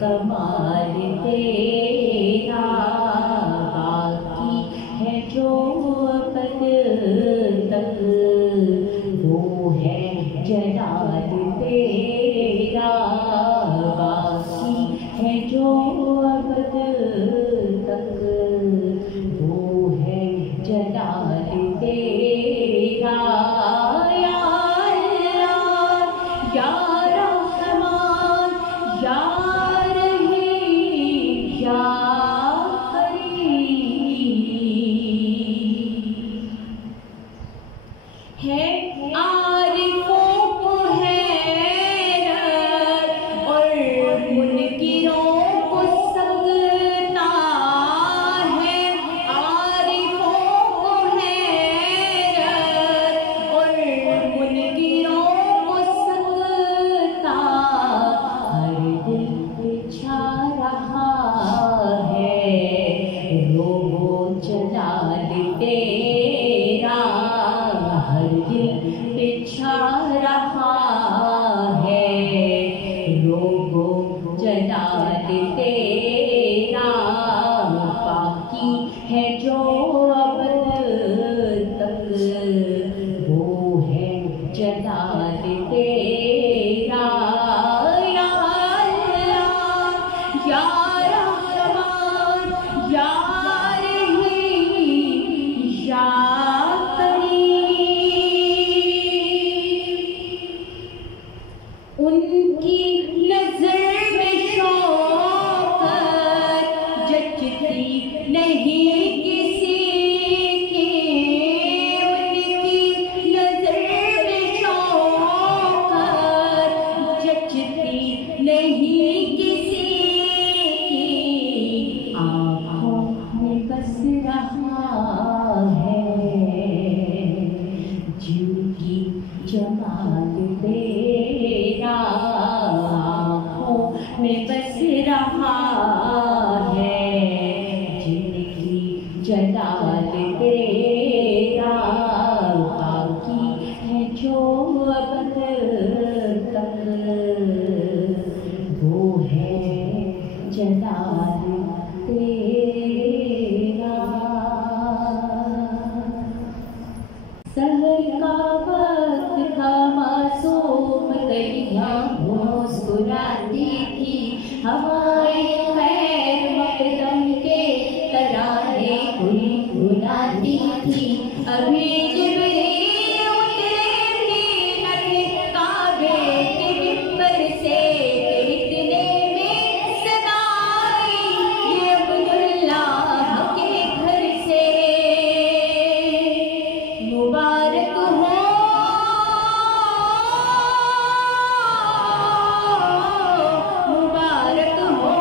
कमाल तेरा, बाकी है जो अब तक वो है जलाल तेरा, बाकी है जो अब तक वो है जलाल तेरा। या अल्लाह या रहमान या रहीम या करीम, है आरिफों को हैरत और मुनकिरों को सकता है, आरिफों को हैरत और मुनकिरों को सकता, हर दिल पे छा रहा है रोबो जलाल तेरा, हर दिल पे छा रहा है रोबो जलाल तेरा, बाकी है जो अब तक वो है जलाल तेरा। या अल्लाह या रहमान या रहीम या करीम, उनकी नजर में शौकत जचती नहीं किसी की, उनकी नजर में शौकत जचती नहीं किसी की, आँखों में बस रहा है जिनकी जमाल तेरा, आँखों में बस रहा है जिनकी जलाल तेरा, बाकी है जो अब तक वो है जलाल तेरा। सहर का वक्त था मासूम कलियां मुस्कुराती थी, हवाएं खैर मकदम के तराने गुनगुनाती थी, अभी जिब्रील उतरे भी न थे काबे के मिंबर से, इतने में सदा आई ये अब्दुल्लाह के घर से, मुबारक हो मुबारक हो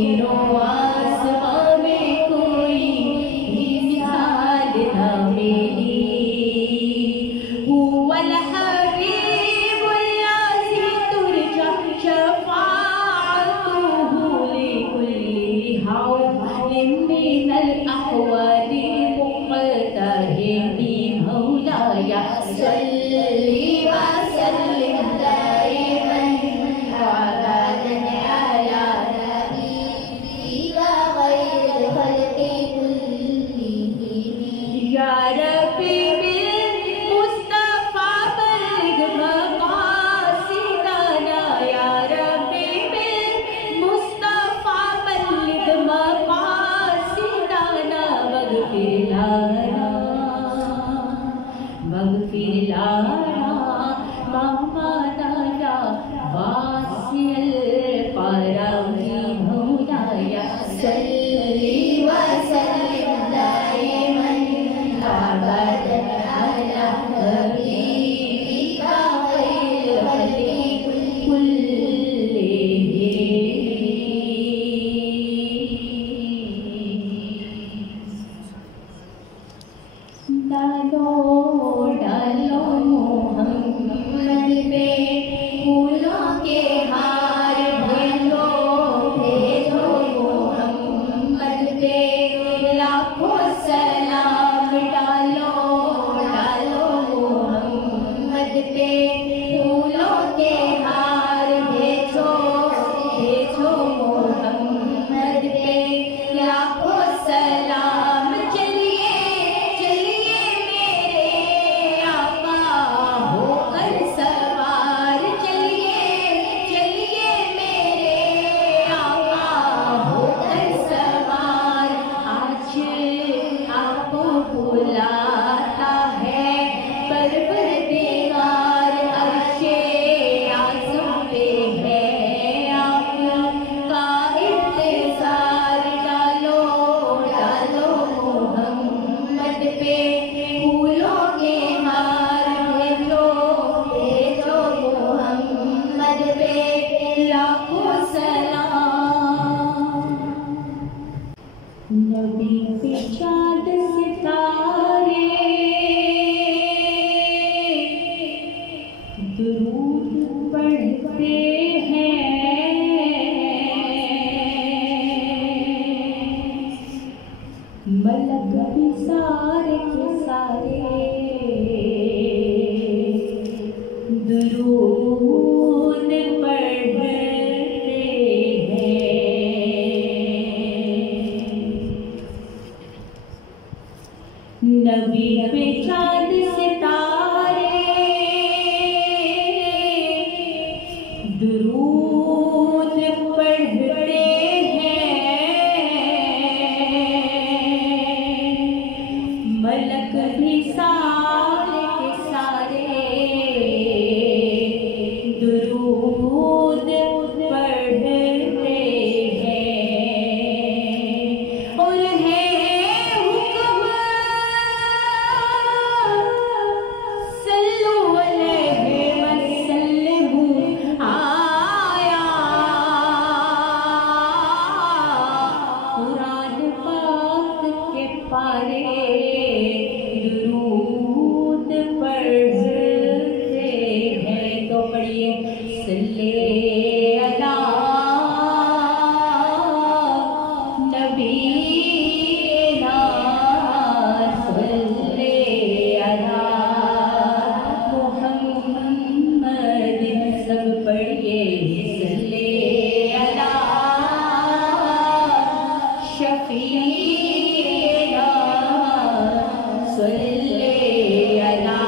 जमीनों आसमां में कोई भी मिसाल न मेरी। हुवल हबीबुल लाज़ी तुरजा शफ़ाअतुहु लिकुल्ली हौलिन मिनल अहवाली मुक़्तहिमी मौलाया सल्ली व सल्लिम दाइमन अबदन अला नबीका खैरिल खल्क़ि कुल्लिहिम। या रब्बी बिल मुस्तफ़ा बल्लिग़ मक़ासिदना। या रब्बी बिल मुस्तफ़ा बल्लिग़ मक़ासिदना। वग़फ़िर लना वग़फ़िर लना मौलाना या वासिअल करमी मौलाया सल्ली व सल्लिम दाइमन अबदन अला हबीबिका खैरिल खल्क़ि कुल्लिहिम। डालो डालो मोहम्मद पे फूलों के हार, भेजो भेजो मोहम्मद पे लाखों सलाम। डालो डालो मोहम्मद पे फूलों के हार, भेजो भेजो मोहम्मद पे लाखों सलाम। चलिए चलिए मेरे आका होकर सवार। चलिए चलिए मेरे आका होकर सवार। आज आपको बुलाता है परवरदिगार। अर्शे आज़म पे है आपका इंतज़ार। डालो डालो मोहम्मद पे फूलों के हार, भेजो भेजो मोहम्मद पे लाखों सलाम। नबी पे चाँद सितारे दुरूद पढ़ते हैं। मलक भी सारे के सारे दुरूद पढ़ते हैं। नबी पे चाँद सितारे दुरूद पढ़ते हैं। मलक भी सारे के सारे दुरूद पढ़ते हैं। और है हुक्म सल्लु अलैहि वसल्लम आया। कुरान पाक के पारे दुरूद पढ़ते हैं। तो पढ़िए सल्ले अला नबीना सल्ले अला मुहम्मद। सब पढ़िए सल्ले अला शफीना सल्ले अला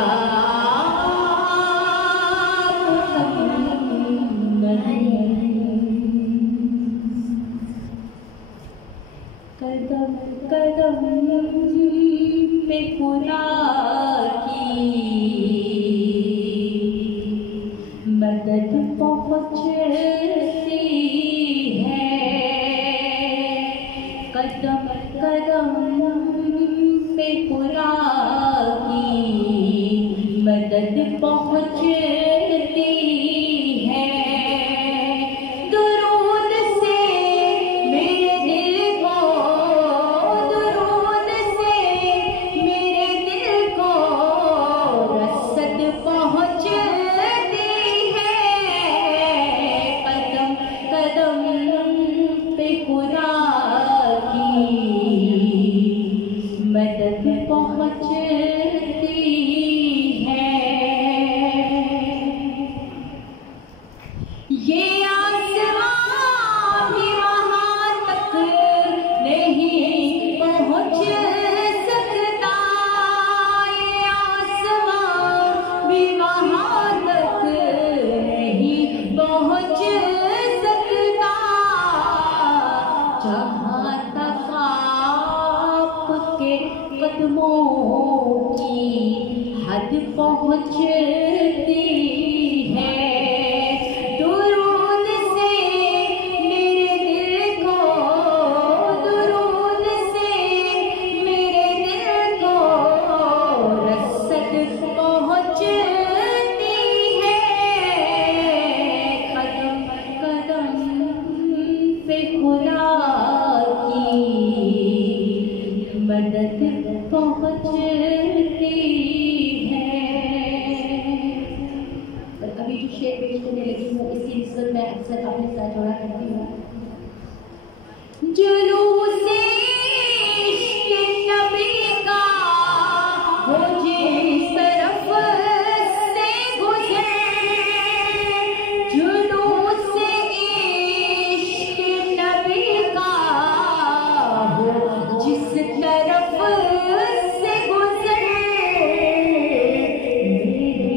कदम कदम पे खुदा की मदद पहुँचती है। कदम कदम पे खुदा की मदद पहुँचती है। दुरूद से पहुँचती है। और अभी जो शेर पेश करने लगी हूँ इसकी निस्बत मैं अक्सर अपने साथ जोड़ा करती हूँ। जुलूसे इश्क़ नबी का हो जिस तरफ से गुज़रे, जुलूसे इश्क़ नबी का हो जिस तरफ से गुज़रे, मेरे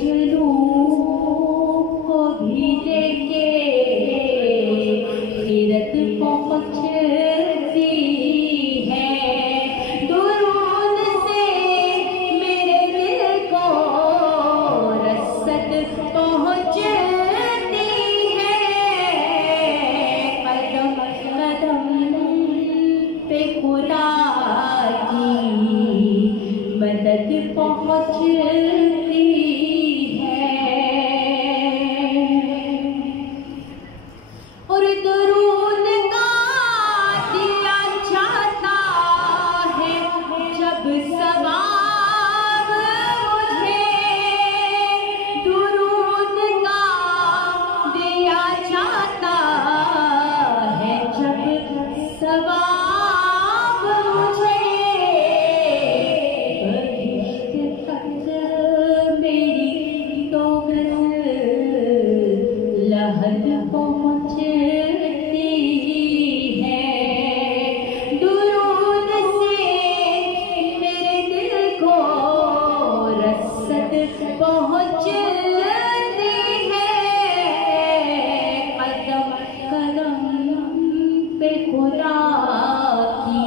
जुलूस को भी लेके फिरत पहुँचती है। दुरूद से मेरे दिल को रसद पहुँचती है। कदम कदम पे खुदा की मदद पहुँचती है। और दुरूद का दिया जाता है जब सवाब मुझे, दुरूद का दिया जाता है जब सवाब मुझे, बहिश्त तक मेरी तो लहद पहुँचती है। दुरूद से मेरे दिल को रसद पहुँचती है। कदम कदम पे खुदा की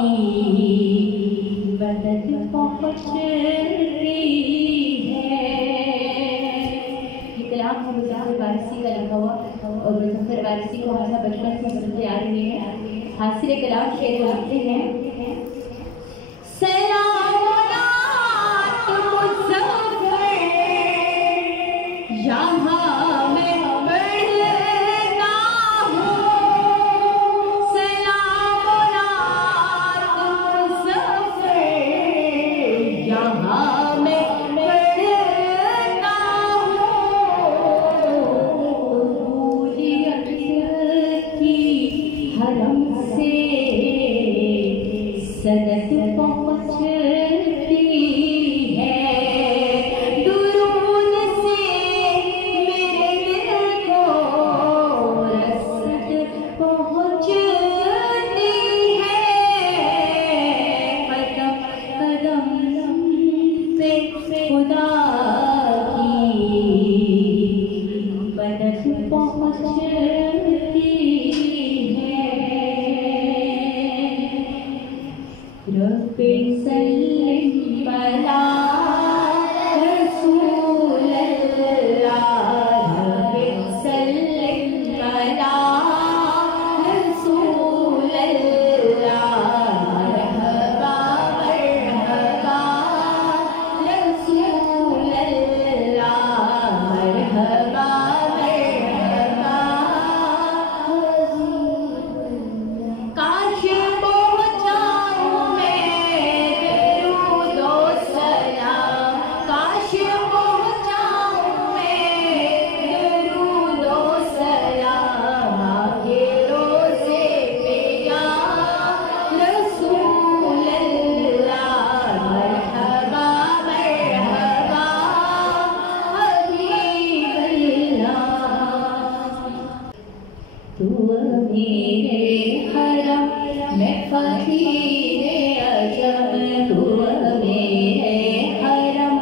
मदद पहुँचती है। ये कलाम है मुज़फ़्फ़र वारिसी का लिखा हुआ, और मुज़फ़्फ़र वारिसी को हमेशा बचपन से सुनते आ रहे हैं। हासिल कलाम शेर लिखते हैं। सलामत मुज़फ़्फ़र यहाँ मैं पढ़ता हूँ, सलामत मुज़फ़्फ़र यहाँ मैं पढ़ता हूँ। कबूलियत की हरम से सनत पहुँचती है। दुरूद से मेरे दिल को रसद पहुँचती है। कदम कदम पे खुदा की मदद पहुँचती है। रब्बे सल्लिम अला रसूल अल्लाह, रब्बे सल्लिम अला रसूल अल्लाह, मरहबा मरहबा रसूल अल्लाह, मरहबा मरहबा। काश पहुँचाऊँ मैं दरूद ओ सलाम, काश पहुँचाऊँ मैं दरूद ओ सलाम, आगे रोज़े पे या रसूल अल्लाह, मरहबा मरहबा हबीब अल्लाह। तू मेरे हरम मैं फ़कीरे अजम, तू मेरे हरम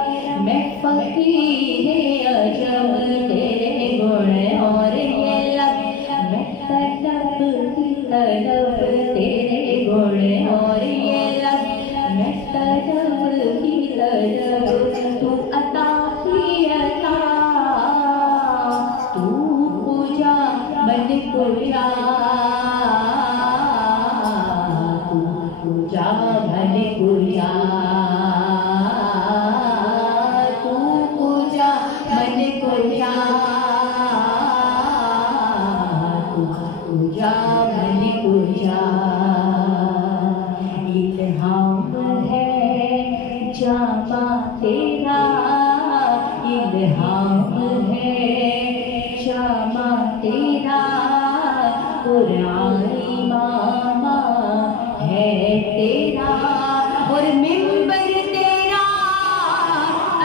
मैं फ़कीरे अजम, तेरे गुण और ये लब मैं तड़प की तड़प, तेरे गुण और ये लब मैं तड़प की तड़प। तू अता ही अता, तू पूजा मन पूजा, तू पूजा मन पूजा, तू पूजा मन पूजा, तू पूजा मन पूजा। इल्हाम है कुरानी मामा है तेरा और मिंबर तेरा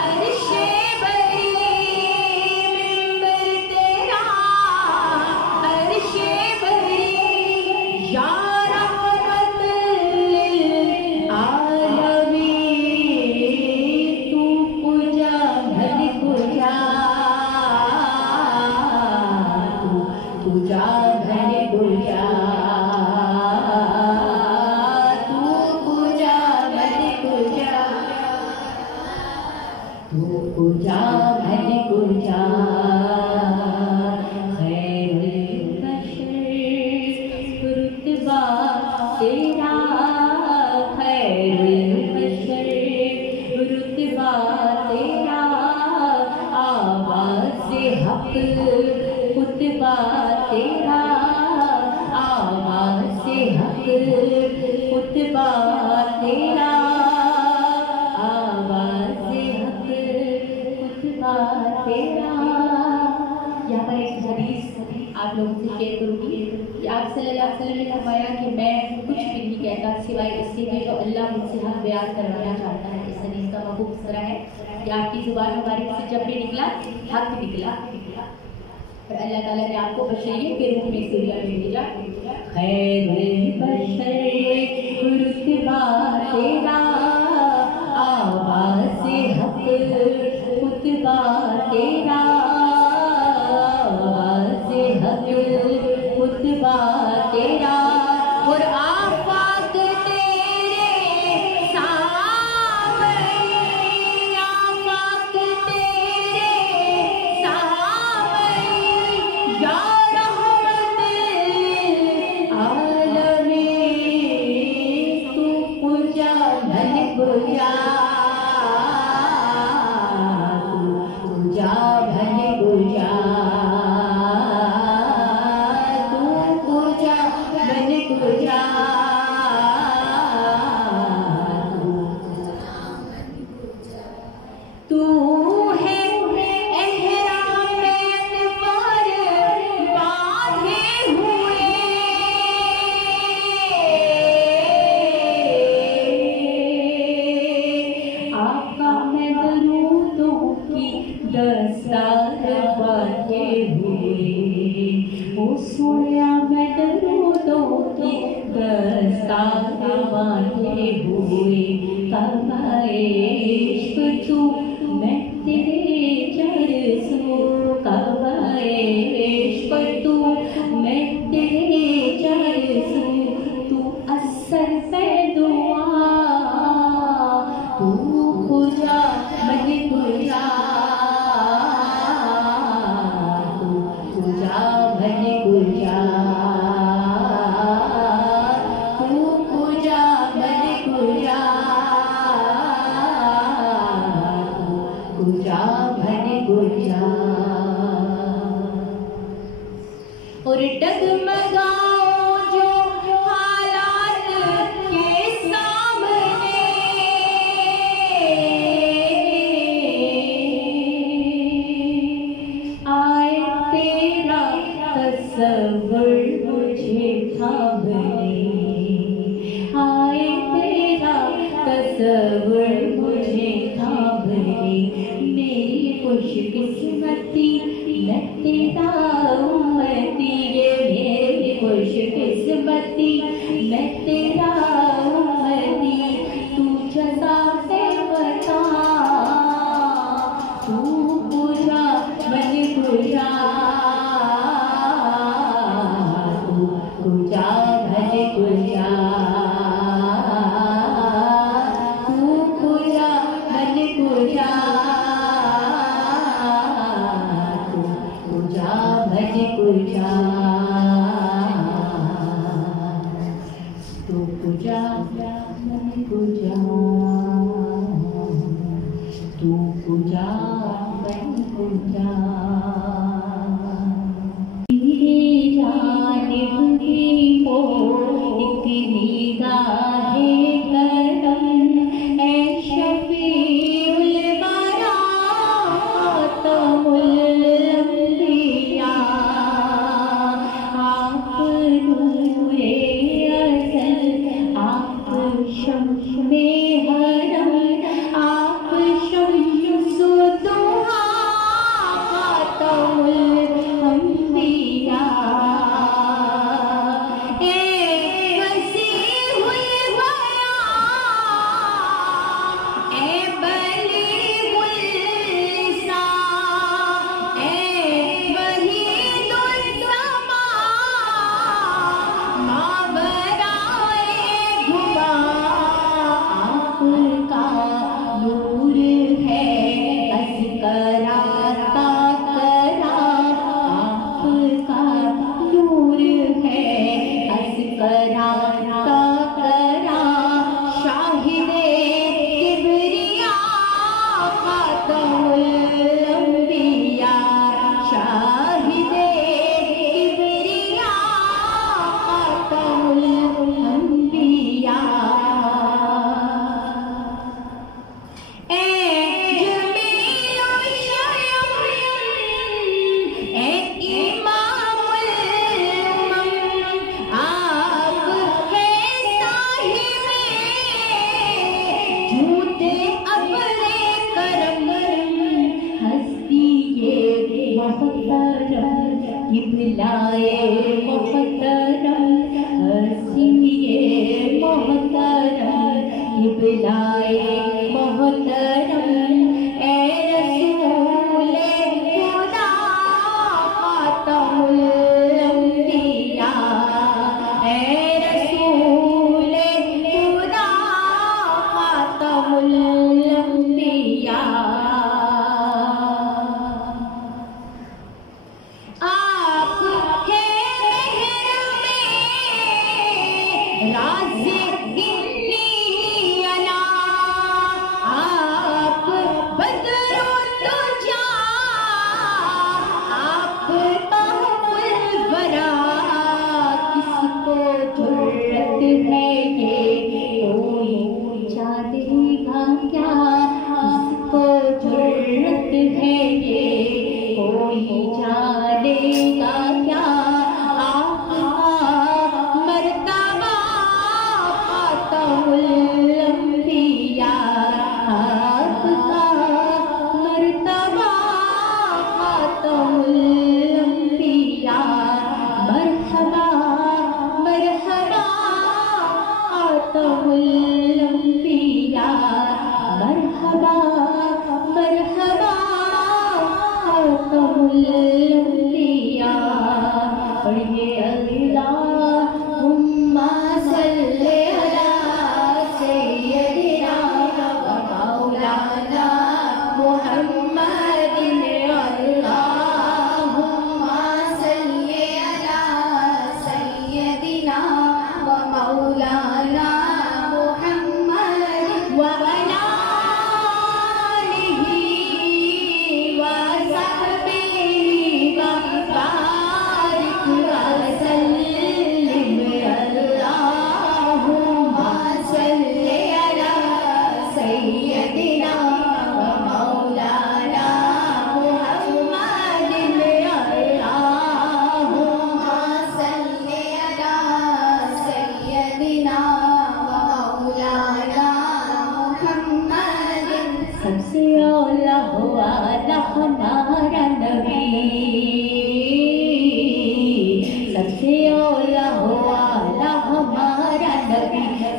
अर्शे बरी मिंबर तेरा अर्शे बरी या रहमत लिल आलमीन तू पूजा भल पूजा पूजा भल पूजा तू पूजा भल पूजा तू पूजा भल पूजा खैरुल बशर रुतबा तेरा खैरुल बशर रुतबा तेरा आवाज़ हक खुतबा तेरा आवाज़ हक खुतबा तेरा आवाज़ हक खुतबा तेरा। यहाँ पर एक हदीस आप लोगों से शेयर करूँगी कि आप सल्लल्लाहु अलैहि वसल्लम ने फरमाया कि मैं कुछ भी नहीं कहता सिवाय इसके कि जो अल्लाह मुझसे हक बयान करवाना चाहता है। इस हदीस का मफ़हूम इस तरह है कि आपकी ज़ुबान हमारी से जब भी निकला हक निकला और अल्लाह ताला ने आपको बशरियत के रूप में इस दुनिया में भेजा। खैरुल बशर रुतबा तेरा आवाज़ हक खुतबा तेरा आवाज़ हक खुतबा तेरा और आफाक तेरे सामने आफाक तेरे सामने या रहमत आलमीन तू पूजा भल पूजा तू पूजा भल पूजा तू पूजा भल पूजा तू है एहराम अनवार बांधे हुए आका मैं दरूदों की दस्तार बांधे हुए ओ सोया मैं दरूदों की दस्तार बांधे हुए कमाए इश्क तू मैं तेरे चरसू कमाए इश्क तू मैं तेरे चरसू तू असर पे दुआ तू पूजा मन पूजा तू पूजा मन पूजा तू पूजा मन पूजा पूजा भन पूजा और डगमगाओ जो हालात के सामने आए तेरा तस्वुर मुझे थामने आए तेरा तस्वुर मुझे थामने मेरी खुशकिस्मती मैं तेरा उम्मती ये मेरी खुशकिस्मती मैं तेरा उम्मती तू जज़ा पे बता तू पूजा मन पूजा तू पूजा मन पूजा तू पूजा मन पूजा तू पूजा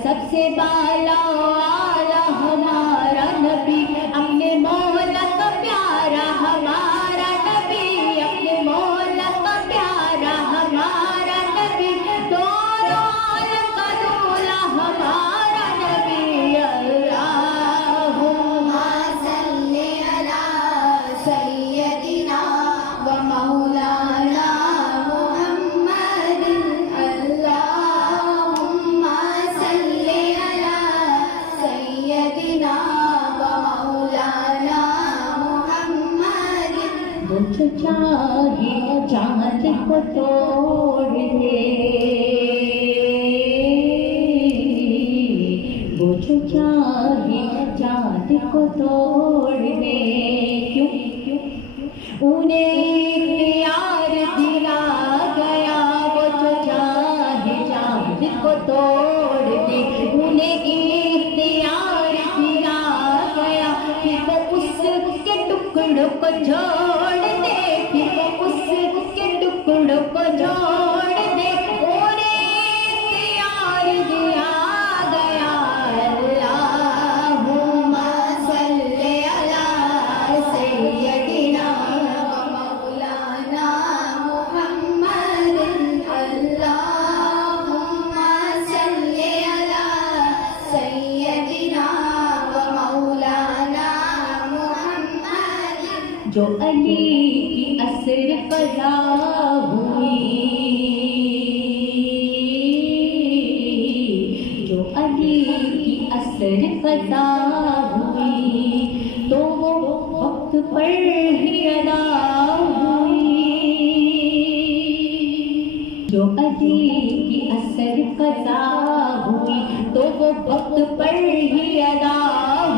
सबसे बाला वाला हमारा नबी, अपने मौला का प्यारा हमारा नबी, अपने मौला का प्यारा हमारा नबी, दोनों आलम का दूल्हा हमारा नबी। अल्लाहुम्मा सल्ली अला सय्यदिना व मौलाना मुहम्मदिन। अल्लाहुम्मा सल्ली अला सय्यदिना व मौलाना मुहम्मदिन। वो जो चाहे चांद को तोड़ दे, वो जो चाहे चांद को तोड़ दे, क्यों उन्हें इख्तियार दिया गया। वो जो चाहे चांद को तोड़ दे, उन्हें इख्तियार दिया गया। फिर वो उसके टुकड़ों को छोड़ दे, फिर वो उसके टुकड़ों को छोड़ दे, उन्हें इख्तियार दिया गया। अल्लाहुम्मा सल्ली अला सय्यदिना व मौलाना मुहम्मदिन। अल्लाहुम्मा सल्ली अला सय्यदिना व मौलाना मुहम्मदिन। जो अली की असर कज़ा हुई, जो अली की असर कज़ा हुई, तो वो वक्त पर ही अदा हुई। जो अली की असर कज़ा हुई, तो वो वक्त पर ही अदा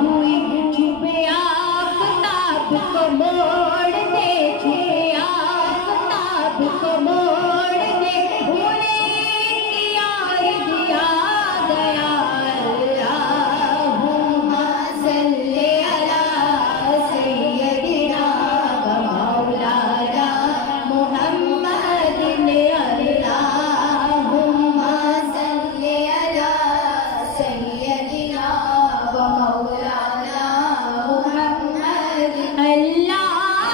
हुई। छुपे आफ़ताब को मोड़ दे, छुपे आफ़ताब को मोड़ दे, उन्हें इख्तियार दिया गया। अल्लाहुम्मा सल्ली अला सय्यदिना व मौलाना मुहम्मदिन। अल्लाहुम्मा सल्ली अला सय्यदिना व मौलाना मुहम्मदिन। अल्लाह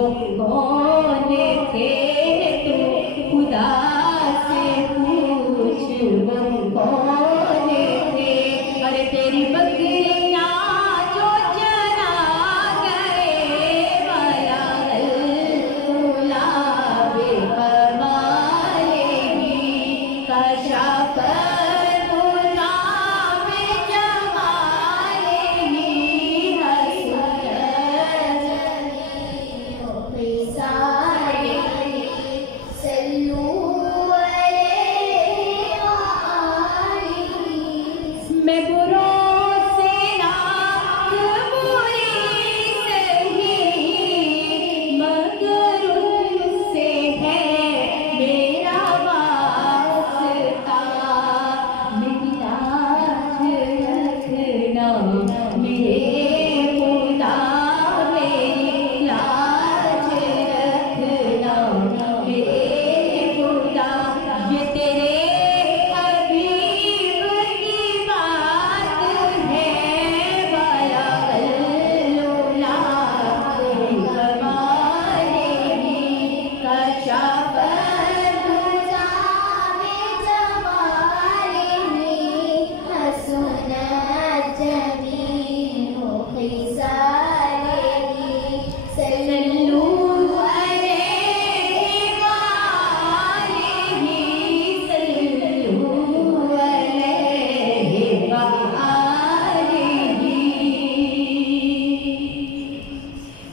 वो कौन थे तुम खुदा से पूछ वो कौन थे। अरे तेरी बकरियां जो चरा गए वाला गुलाबे कमालेगी कशाफ मैं बुरों से नाक बुरी सही मगर उससे है मेरा वास्ता। मेरी लाज रखना मेरे खुदा मेरी लाज रखना मेरे खुदा। ये तेरे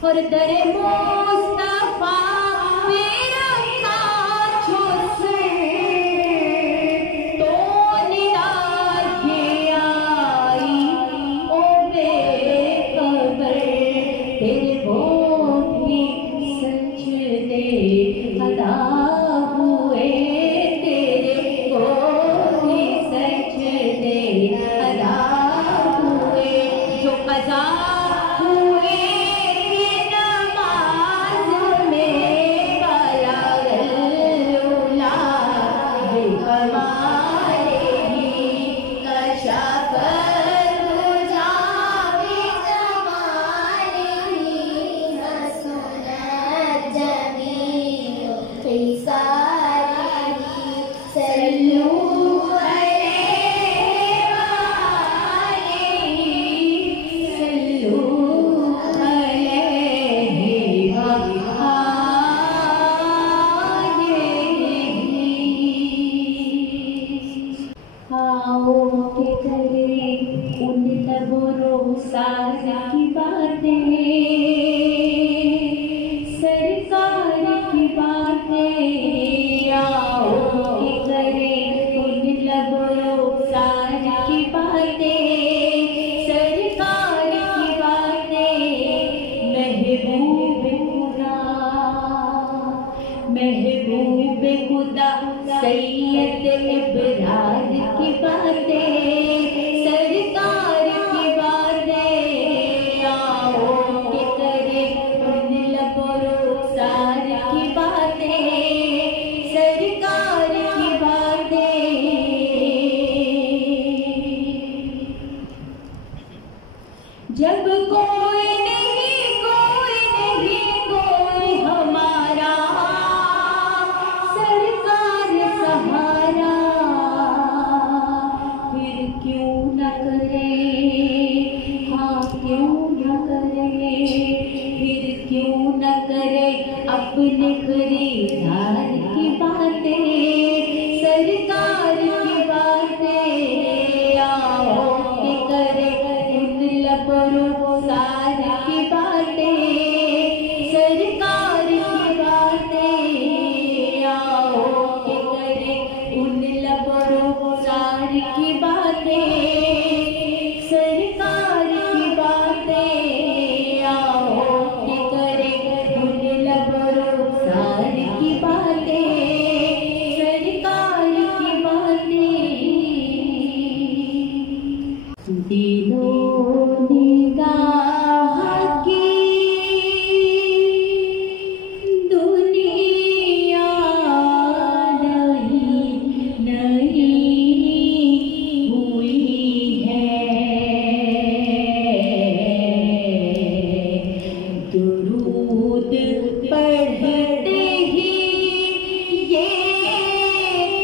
और दरे मुस्तफा मेरा काछो से तो निदा ये आई ओ बेखबर। तेरे बोली सच दे अदा हुए तेरे बोली सच दे अदा हुए जो कज़ा हुए उन लबों सारा की बातें सरकार की बातें आओ के करें उन लबों सारा की बातें सरकार की बातें। महबूब खुदा सैयद इब्रार की बातें सरकार की बातें आओ के करे उन लबों सार की बातें सरकार की बातें। जब कोई नहीं कोई हमारा सरकार सहारा फिर क्यों न करे हाँ क्यों न करे फिर क्यों न करे अपने खरीदार की बातें सरकार की बातें आओ के करे उन लबों सार की बातें सरकार की बातें आओ के करे उन लबों सार की बातें सरकार की बातें आओ के करे उन लबों सार की बातें। पढ़ते ही ये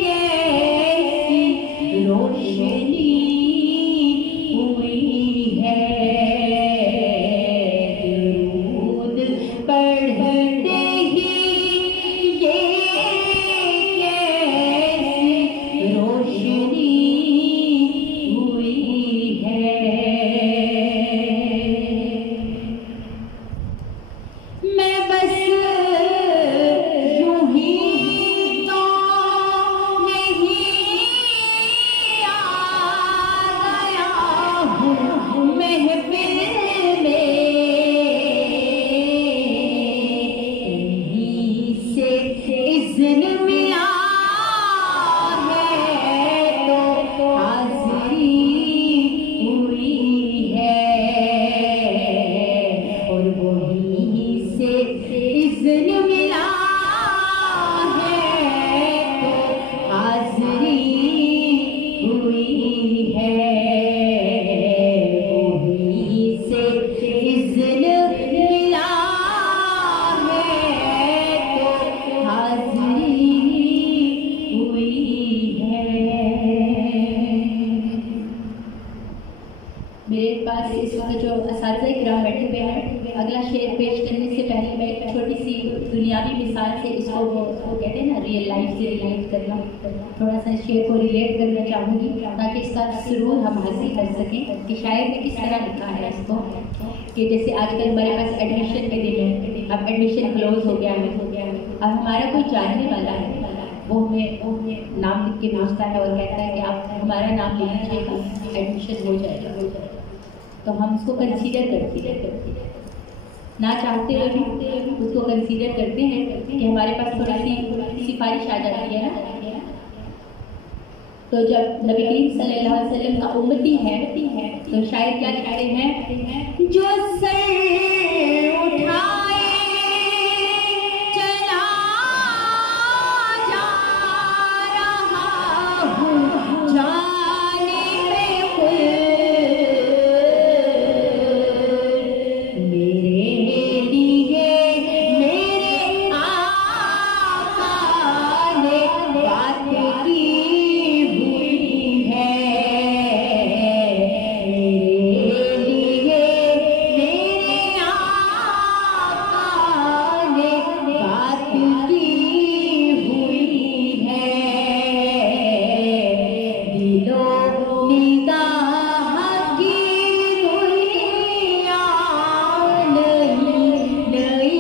कैसी रोशनी हुई है। दुरूद पढ़ते ही ये कैसी रोशनी हुई है। मैं बस यूं ही तो नहीं आ गया हूँ महफिल में, इन्हीं से इज़्न मिला है तो हाज़िरी हुई है। और वहीं से इज़्न मिला है तो हाज़िरी हुई है। वहीं से इज़्न मिला है तो हाज़िरी हुई है। मेरे पास इस वक्त जो असातिज़ा किराम बैठे हुए हैं, अगला शेर पेश करने से पहले मैं एक छोटी सी दुनियावी मिसाल से इसको वो कहते हैं ना रियल लाइफ से रिलेट करना, थोड़ा सा शेर को रिलेट करना चाहूँगी ताकि इसका सुरूर हम हासिल कर सकें कि शायर ने किस तरह लिखा है इसको। कि जैसे आजकल हमारे पास एडमिशन के दिन है, अब एडमिशन क्लोज हो गया है, अब हमारा कोई जानने वाला है, वो हमें नाम लिख के पूछता है और कहता है कि आप हमारा नाम ले लीजिएगा, एडमिशन हो जाएगा। तो हम उसको कंसीडर करते हैं, ना चाहते हुए भी उसको कंसीडर करते हैं कि हमारे पास थोड़ी सी सिफारिश आ जाती है ना। तो जब नबी करीम सल्लल्लाहु अलैहि वसल्लम का उम्मती है तो शायद क्या कहते हैं, जो सर उठाए चला जा रहा हूँ जाने में खुद, मेरे लिए मेरे आका ने बात की हुई है। मेरे लिए मेरे आका ने बात की हुई है। दिलो निगाह की दुनिया नई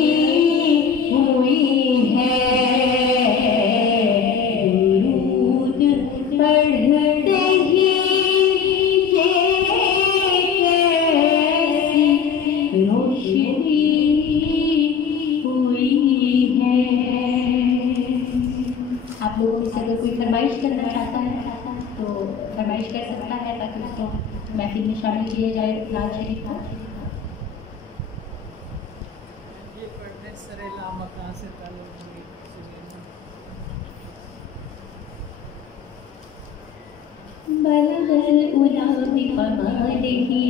हुई है। दुरूद पढ़ते ही ये कैसी रोशनी हुई है। आप लोगों में से अगर कोई फरमाइश करना चाहता है तो फरमाइश कर सकता है ताकि उसको महफिल में शामिल किया जाए नाज़ शरीफ को। ये पढ़ने सरेला मकान से ताल्लुक़ है। बलगल उला बिकमालिही,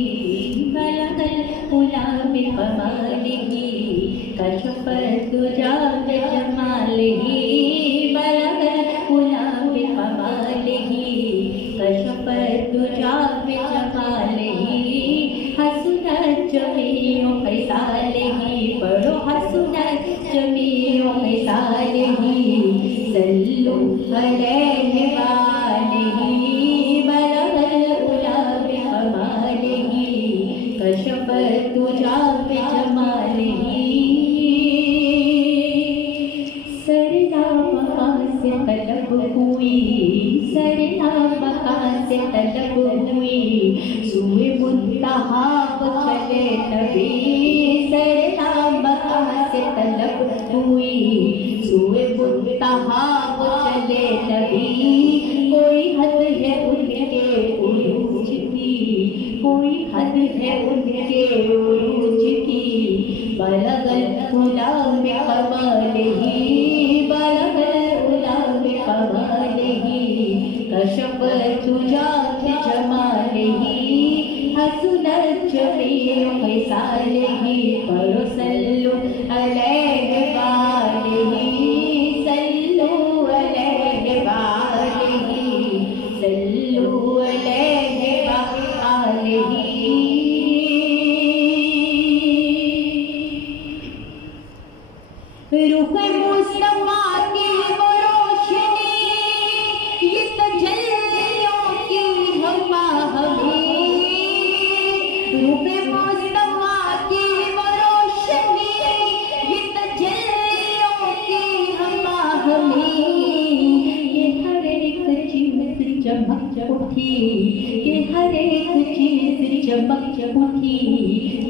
बलगल उला बिकमालिही, कशफत दुजा बिजमालिही। बलगल उला बिकमालिही, कशफत दुजा बिजमालिही, हसनत जमीउ खिसालिही। पढ़ो हसनत जमीउ खिसालिही, सल्लु अलैहि वालिही। कशफत दुजा बिजमालिही, सरना बका से तलब हुई, सरना बका से तलब हुई, सुए मुंतहा चले नबी। सरना बका से तलब हुई, सुए मुंतहा चले नबी। कोई हद है उनके उरूज की, कोई हद है उनके उरूज की। बलगल उला बिकमालिही, बलगल उला बिकमालिही, कशफत दुजा बिजमालिही, हसनत जमीउ खिसालिही। पढ़ो सल्लु अलैहि रूह मुस्तफा की वो रोशनी, ये तजल्लियों की हवा हमें। रूह मुस्तफा की वो रोशनी, ये तजल्लियों की हवा हमें। ये हर एक चीज चमक उठी, ये हर एक चीज चमक उठी,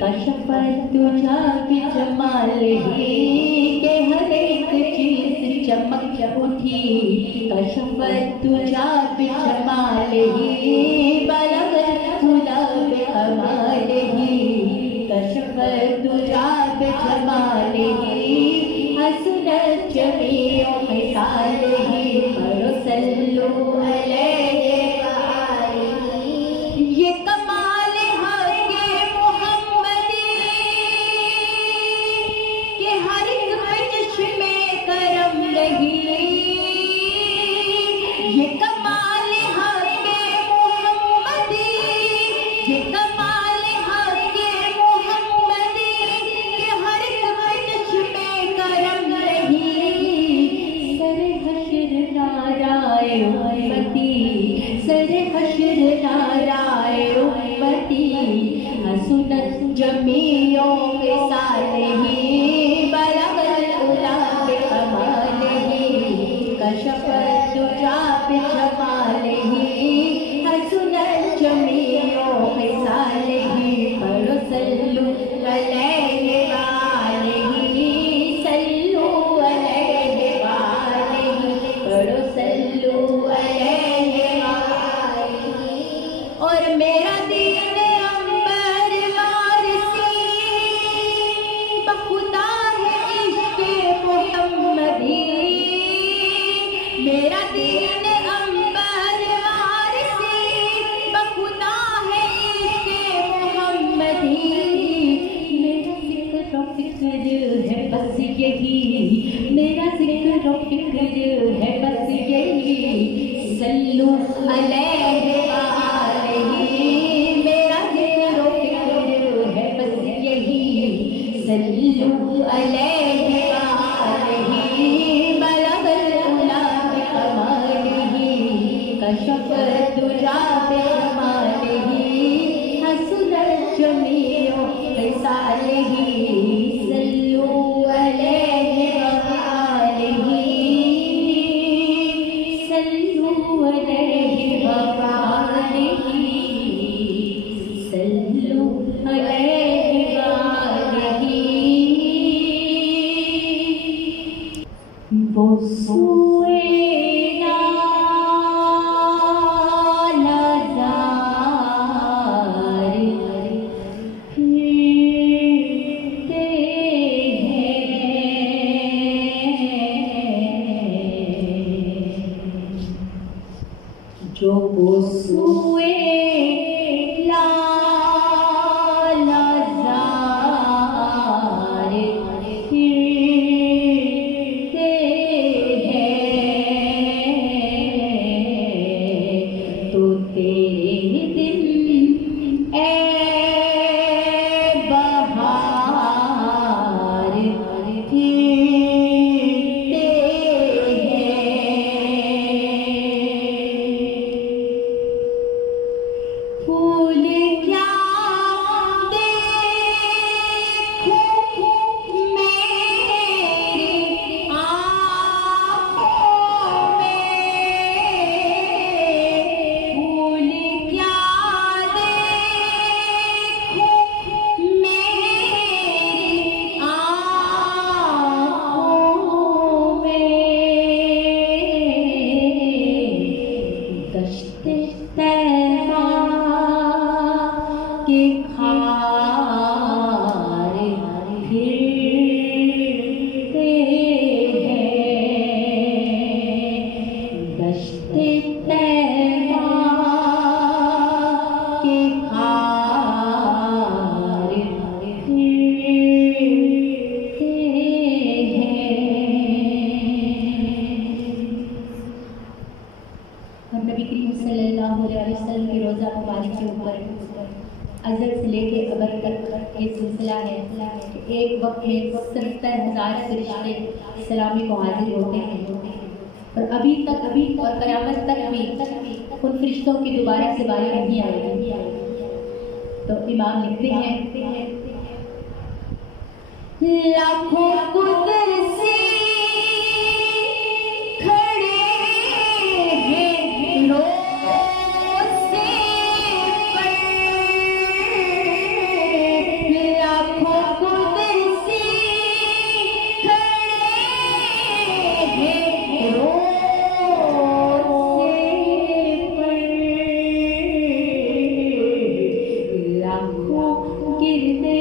कशफ तुझा भी जमाल है। के हर एक चीज चमक उठी, कशफ तुझा भी जमाल है। बलग खुदा भी कमाल है, कशफ तुझा भी जमाल है। हसनत जमीओ मिसाल है, करो सल्लु अलैहि व आलिही। ये कमाल हक़ मुहम्मदी के हर एक चश्मे करम रही। ये कमाल हक़ मुहम्मदी, ये कमाल हक़ मुहम्मदी के हर एक चश्मे करम रही। सर हश्र नाराए उम्मती, सर हश्र नाराए उम्मती, हसनत जमीओ के सालिही। बलगल उला पे कमालिही, कशफ तुझा पे जमालिही। हसनत जमीओ के सालिही, पढ़ो सल्लु अलैहि व आलिही। सल्लु अलैहि व आलिही, पढ़ो सल्लु अलैहि व आलिही। और मेरा दीन अंबर वारसी, बखुदा है इश्क़े मुहम्मदी। मेरा दीन अंबर वारसी, बखुदा है इश्क़े मुहम्मदी। मेरा ज़िक्र फ़िक्र है बस यही, मेरा ज़िक्र फ़िक्र है बस यही। सल्लु अलैहि व आलिही, मेरा ज़िक्र फ़िक्र है बस यही। सल्लु अलैहि व आलिही, बलगल उला पे कमालिही, कशफ तुझा पे जमालिही। हसनत जमीओ खिसालिही, सल्लु अलैहि व आलिही। सल्लु अलैहि व आलिही, सल्लु अलैहि व आलिही। वो सूए जो वो सूए फिरते हैं। वक्त में 70,000 फरिश्ते सलामी को हाजिर होते हैं और अभी तक और क़यामत तक भी उन फरिश्तों की दोबारा से बारी नहीं आई। तो इमाम लिखते हैं लाखों कुदरती खड़े हैं रोज़े पर, लाखों कुदरती खड़े हैं रोज़े पर, लाखों गिरते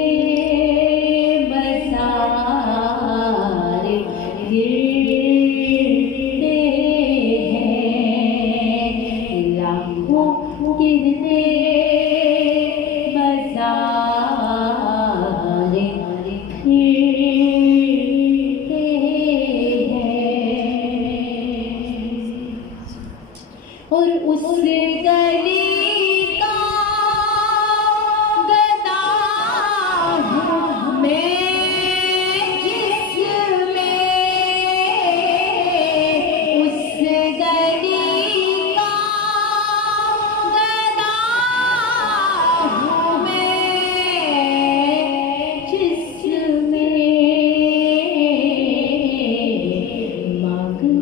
और उस गली का गदा हूँ मैं जिसमें, उस गली का गदा हूँ मैं जिसमें मांगते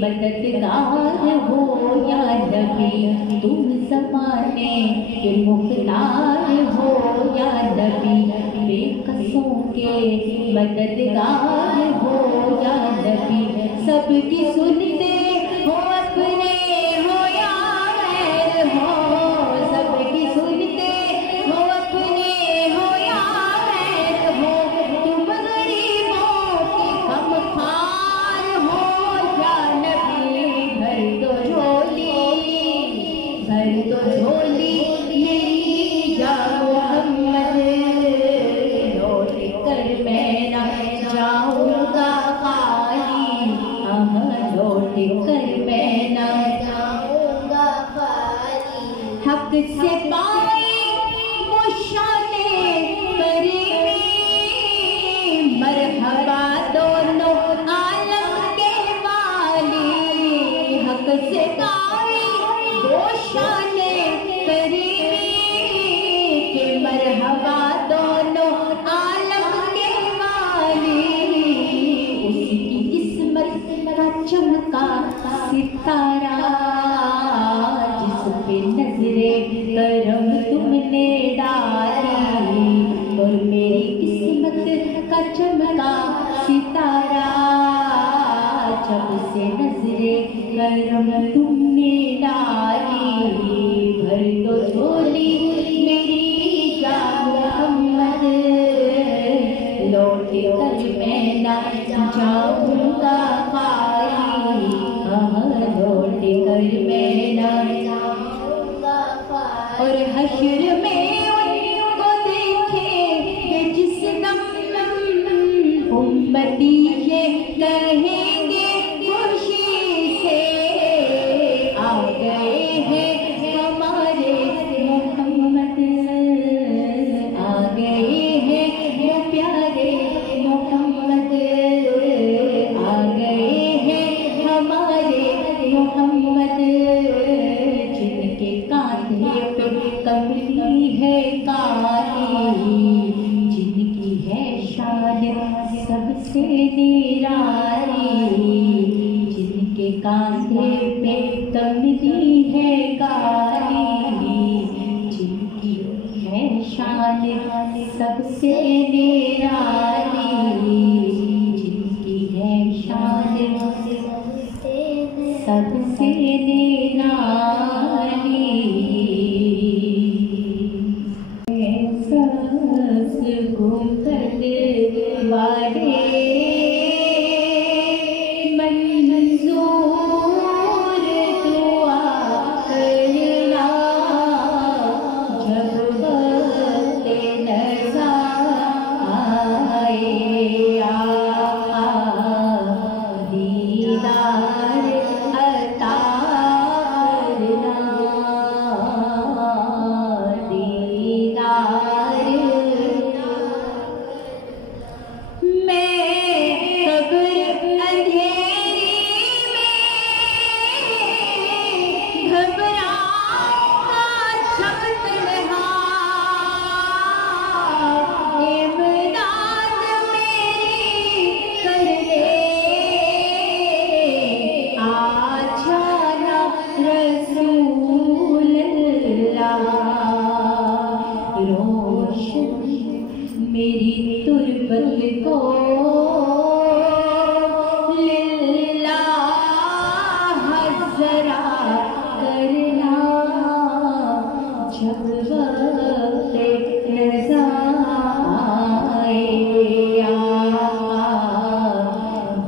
मददगार हो या नबी, तुम ज़माने के मुख्तार हो या नबी, बेकसों के मददगार हो या नबी, सबकी सुनते हो अपने हो या गैर हो, सबकी सुनते हो अपने हो या गैर हो, तुम गरीबों के गमखार हो या नबी, भर दो झोली तो झोली मेरी या मोहम्मद, लौट कर मैं ना जाऊंगा खाली, लौट कर मैं ना जाऊंगा खाली। हक से पाए वो शाने करीमी, मरहबा दोनों आलम के वाली। हक से पाए वो शाने करीमी, के मरहबा दोनों आलम के वाली। उसकी किस्मत का चमका सितारा, जिस पे नजरे करम तुमने डाली। और मेरी किस्मत का चमका सितारा, जब से नजरे करम तुमने डाली। भर दो झोली मेरी या मोहम्मद, लौट कर मैं ना जाऊंगा खाली, लौट कर मैं ना जाऊंगा खाली। और हश्र में उनको देखेंगे जिस दम, उम्मती ये कहेंगे खुशी से, आ गए हैं हमारे मोहम्मद, आ गए हैं वो प्यारे मोहम्मद, आ गए हैं हमारे मोहम्मद। जिनके कांधे पे कमली है काली, जिनकी है शान सबसे निराली, जिनके कांधे पे कमली है काली, जिनकी है शान सबसे निराली, जिनकी है शान सबसे निराली। वाले मंजूर दुआ करना, जब वक्त नज़ा आए आका, दीदार अता करना, दीदार। मेरी तुरबत को लिल्लाह जरा करना, जब वक्त नज़ा आए आका,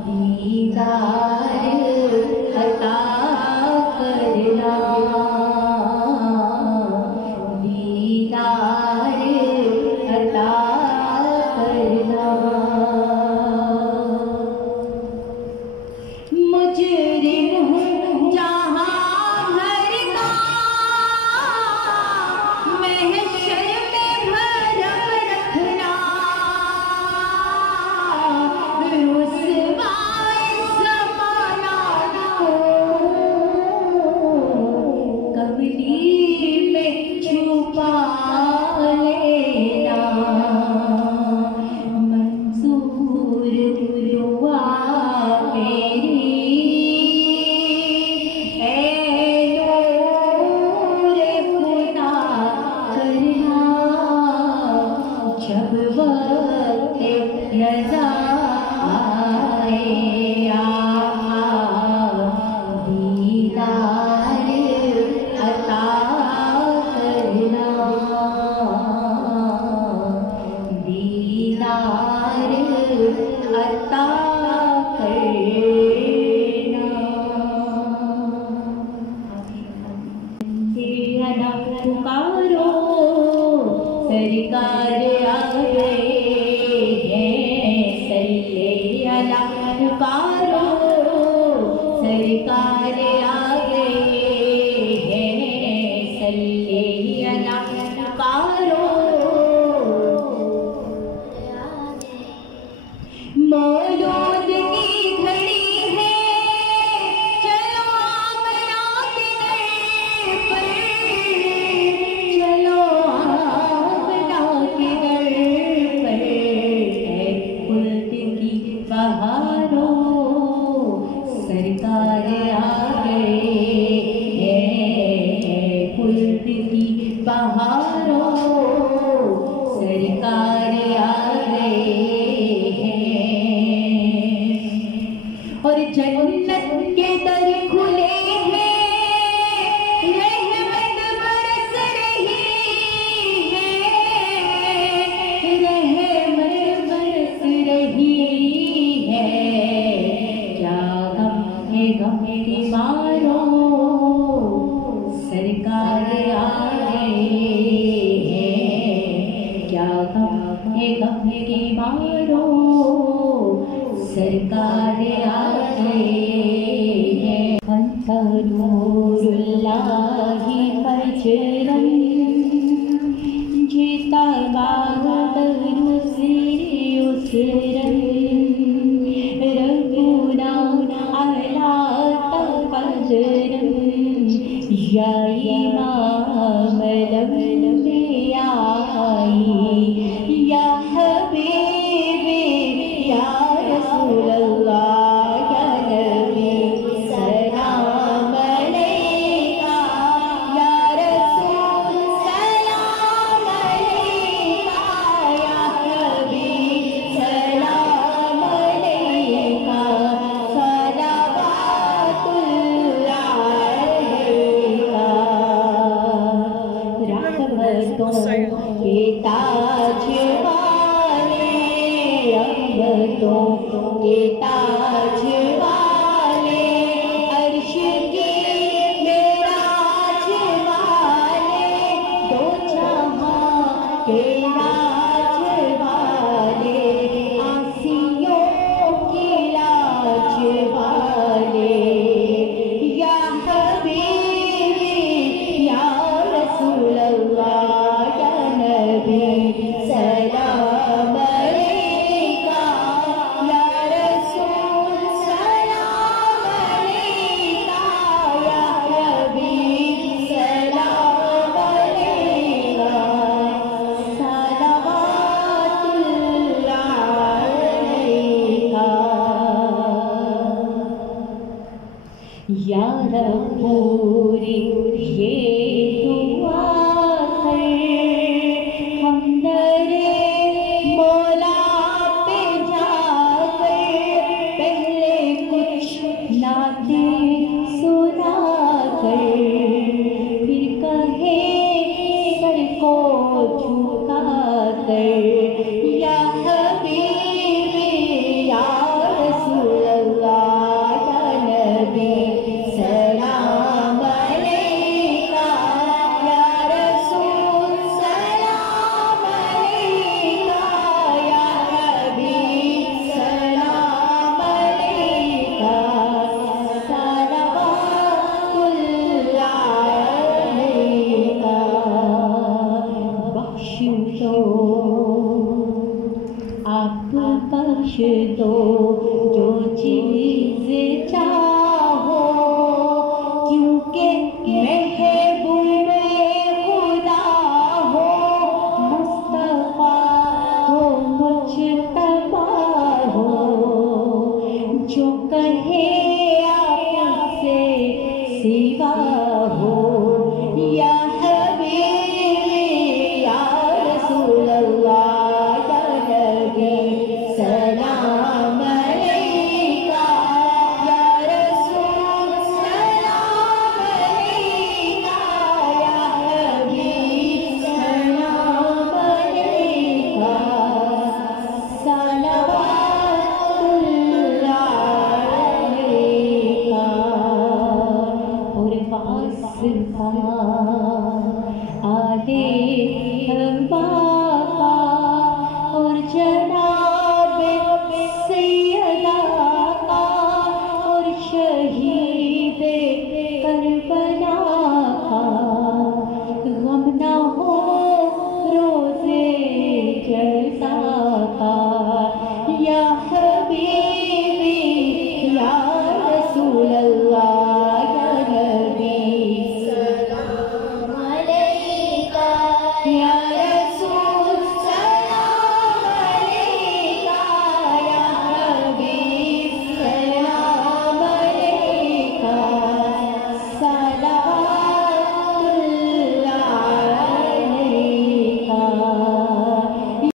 दीदार अता करना, दीदार अता करना। मुजरिम हूँ जहाँ हर का, महशर में भरम रखना, रुसवाए ज़माना को कमली में छुपा लेना, मंजूर दुआ मेरी ए नूर खुदा करना, अला पुकारो सरकार आ गए हैं, सल्ले अला पुकारो सरकार आ गए हैं, सल्ले अला पुकारो। मौलूद की घड़ी है, चलो आमना के दर पर, चलो आमना के दर पर, है खुल्द की बहारों सरकार आ गए हैं, खुल्द की बहारों सरकार आ गए हैं। और जन्नत के दर खुले हैं, रहमत बरस रही है, रहमत बरस रही है। क्या गम है गम की मारो सरकार आ गए हैं, क्या गम है गम की मारो सरकार आ गए हैं। अंत नूरुल्लाहि फजरन जीता बागरु से उसरन रबुना अला तकदरन या इमाम लंबिया या हबीबी या रसूल अल्लाह या नबी सलाम अलैका या रसूल सलाम अलैका या हबीब सलाम अलैका सलावतुल्लाह अलैका। रहमतों के ताज वाले, रहमतों के ताज वाले, अर्श की मेराज वाले, दो जहां के राज वाले, आसियों की लाज वाले, या हबीबी या रसूल अल्लाह या नबी सलाम अलैका या रसूल सलाम अलैका या हबीब सलाम अलैका सलावतुल्लाह अलैका। या रब पूरी ये दुआ कर, हम दरे मौला पे जाकर, पहले कुछ नातें सुना कर, फिर कहे सर को झुका कर, या हबीबी या रसूल अल्लाह या नबी सलाम अलैका या रसूल सलाम अलैका या हबीब सलाम अलैका सलावतुल्लाह अलैका। बख्श दो आप बख्श दो